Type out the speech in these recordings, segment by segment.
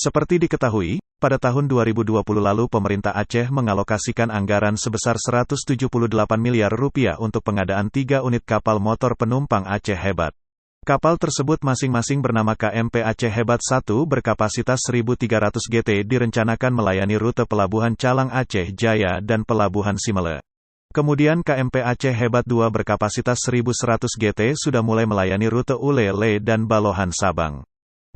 Seperti diketahui, pada tahun 2020 lalu pemerintah Aceh mengalokasikan anggaran sebesar 178 miliar rupiah untuk pengadaan 3 unit kapal motor penumpang Aceh Hebat. Kapal tersebut masing-masing bernama KMP Aceh Hebat 1 berkapasitas 1.300 GT direncanakan melayani rute Pelabuhan Calang Aceh Jaya dan Pelabuhan Simele. Kemudian KMP Aceh Hebat 2 berkapasitas 1.100 GT sudah mulai melayani rute Ulele dan Balohan Sabang.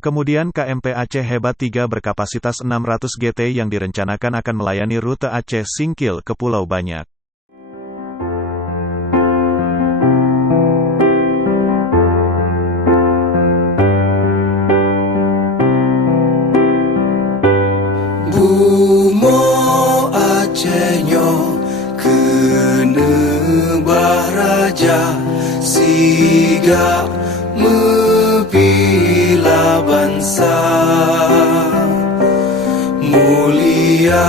Kemudian KMP Aceh Hebat 3 berkapasitas 600 GT yang direncanakan akan melayani rute Aceh Singkil ke Pulau Banyak. Bumo Acehnya kena bahraja siga mebila bangsa mulia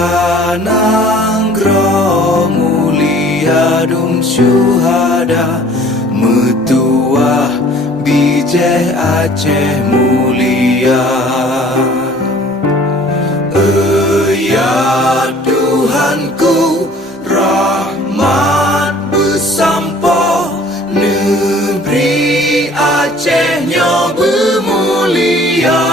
nanggro mulia dum syuhada metuah bijeh Aceh mulia. Ya Tuhanku, rahmat bersampo negeri Acehnya bermulia.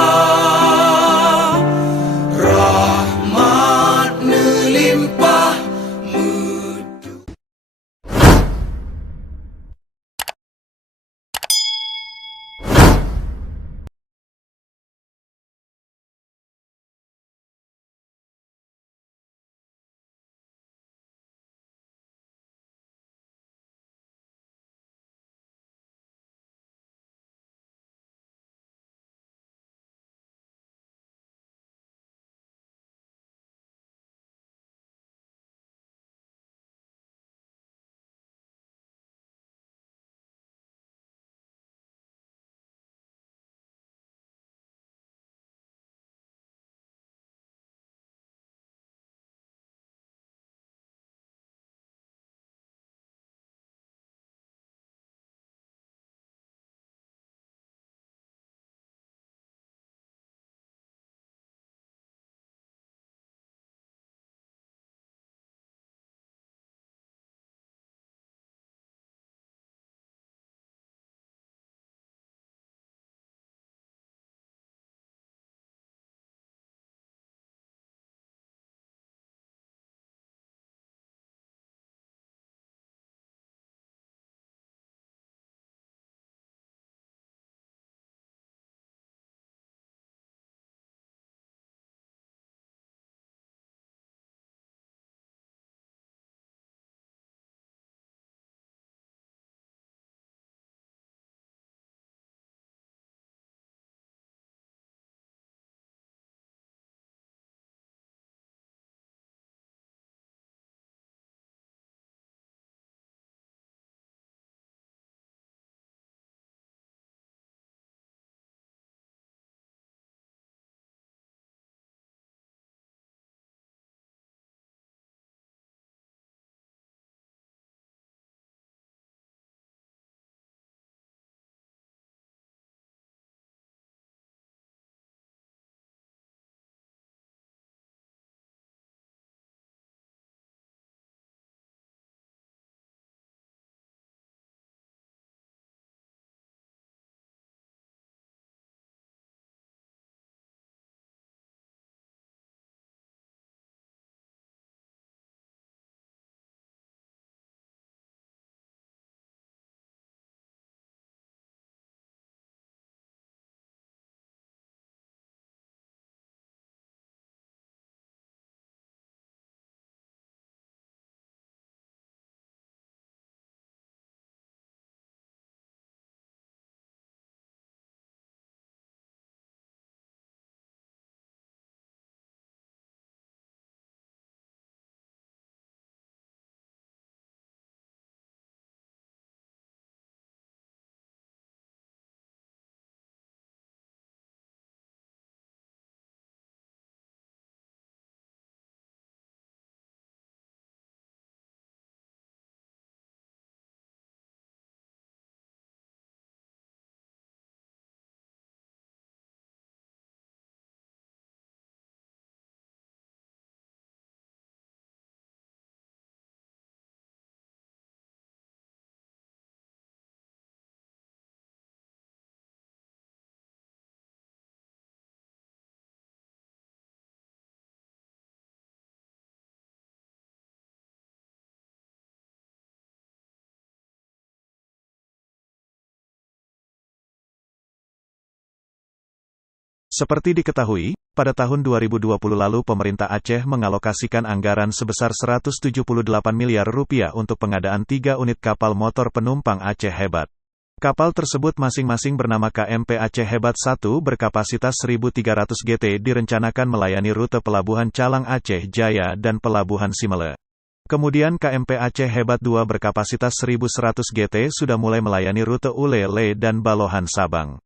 Seperti diketahui, pada tahun 2020 lalu pemerintah Aceh mengalokasikan anggaran sebesar 178 miliar rupiah untuk pengadaan 3 unit kapal motor penumpang Aceh Hebat. Kapal tersebut masing-masing bernama KMP Aceh Hebat 1 berkapasitas 1.300 GT direncanakan melayani rute Pelabuhan Calang Aceh Jaya dan Pelabuhan Simele. Kemudian KMP Aceh Hebat 2 berkapasitas 1.100 GT sudah mulai melayani rute Ulele dan Balohan Sabang.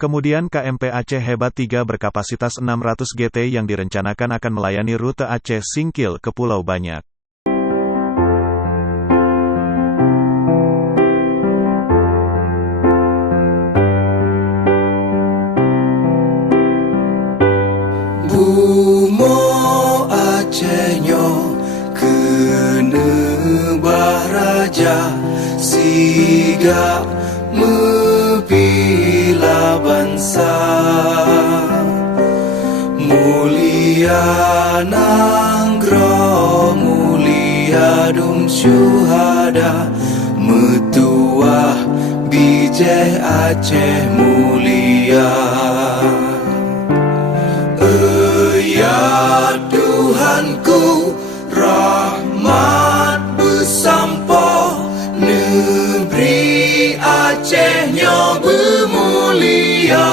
Kemudian KMP Aceh Hebat 3 berkapasitas 600 GT yang direncanakan akan melayani rute Aceh Singkil ke Pulau Banyak. Bumo Acehnyo kene baraja siga mepila bangsa mulia nanggro mulia dum syuhada metuah bijeh Aceh mulia. Ya Tuhanku, rahmat bersampo, negeri Acehnyo bermulia.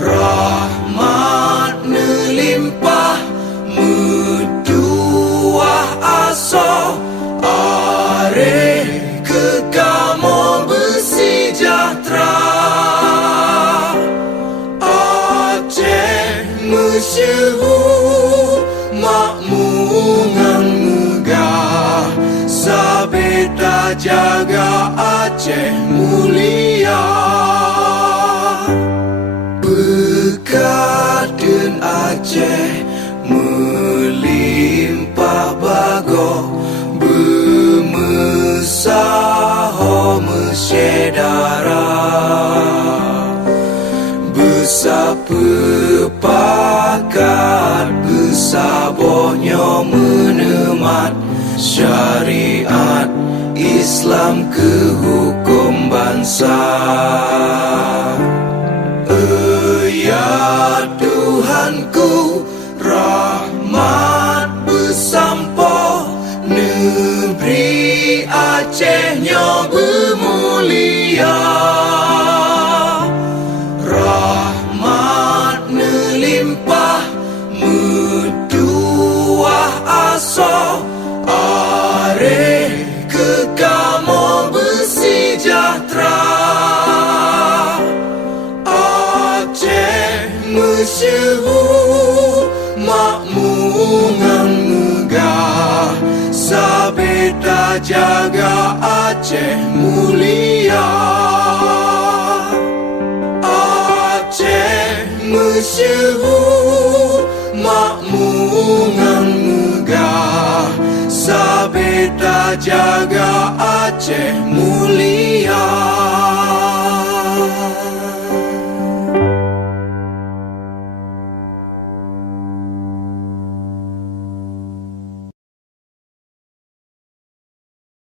Rahmat nelimpah, metuah aso, are kekamo bersejahtera. Masyhur makmungan megah, sabeta jaga Aceh mulia. Bekaden Aceh melimpah bago, bermesaho mesyedara. Sepepakat bersabonyo menemat syariat Islam ke hukum bangsa. Ya Tuhanku, rahmat bersampo, negeri Acehnyo bermulia. So are kekamo bersejahtera. Aceh masyhur makmungan megah, sabeta jaga Aceh mulia. Aceh masyhur makmungan megah, sabeta jaga Aceh mulia.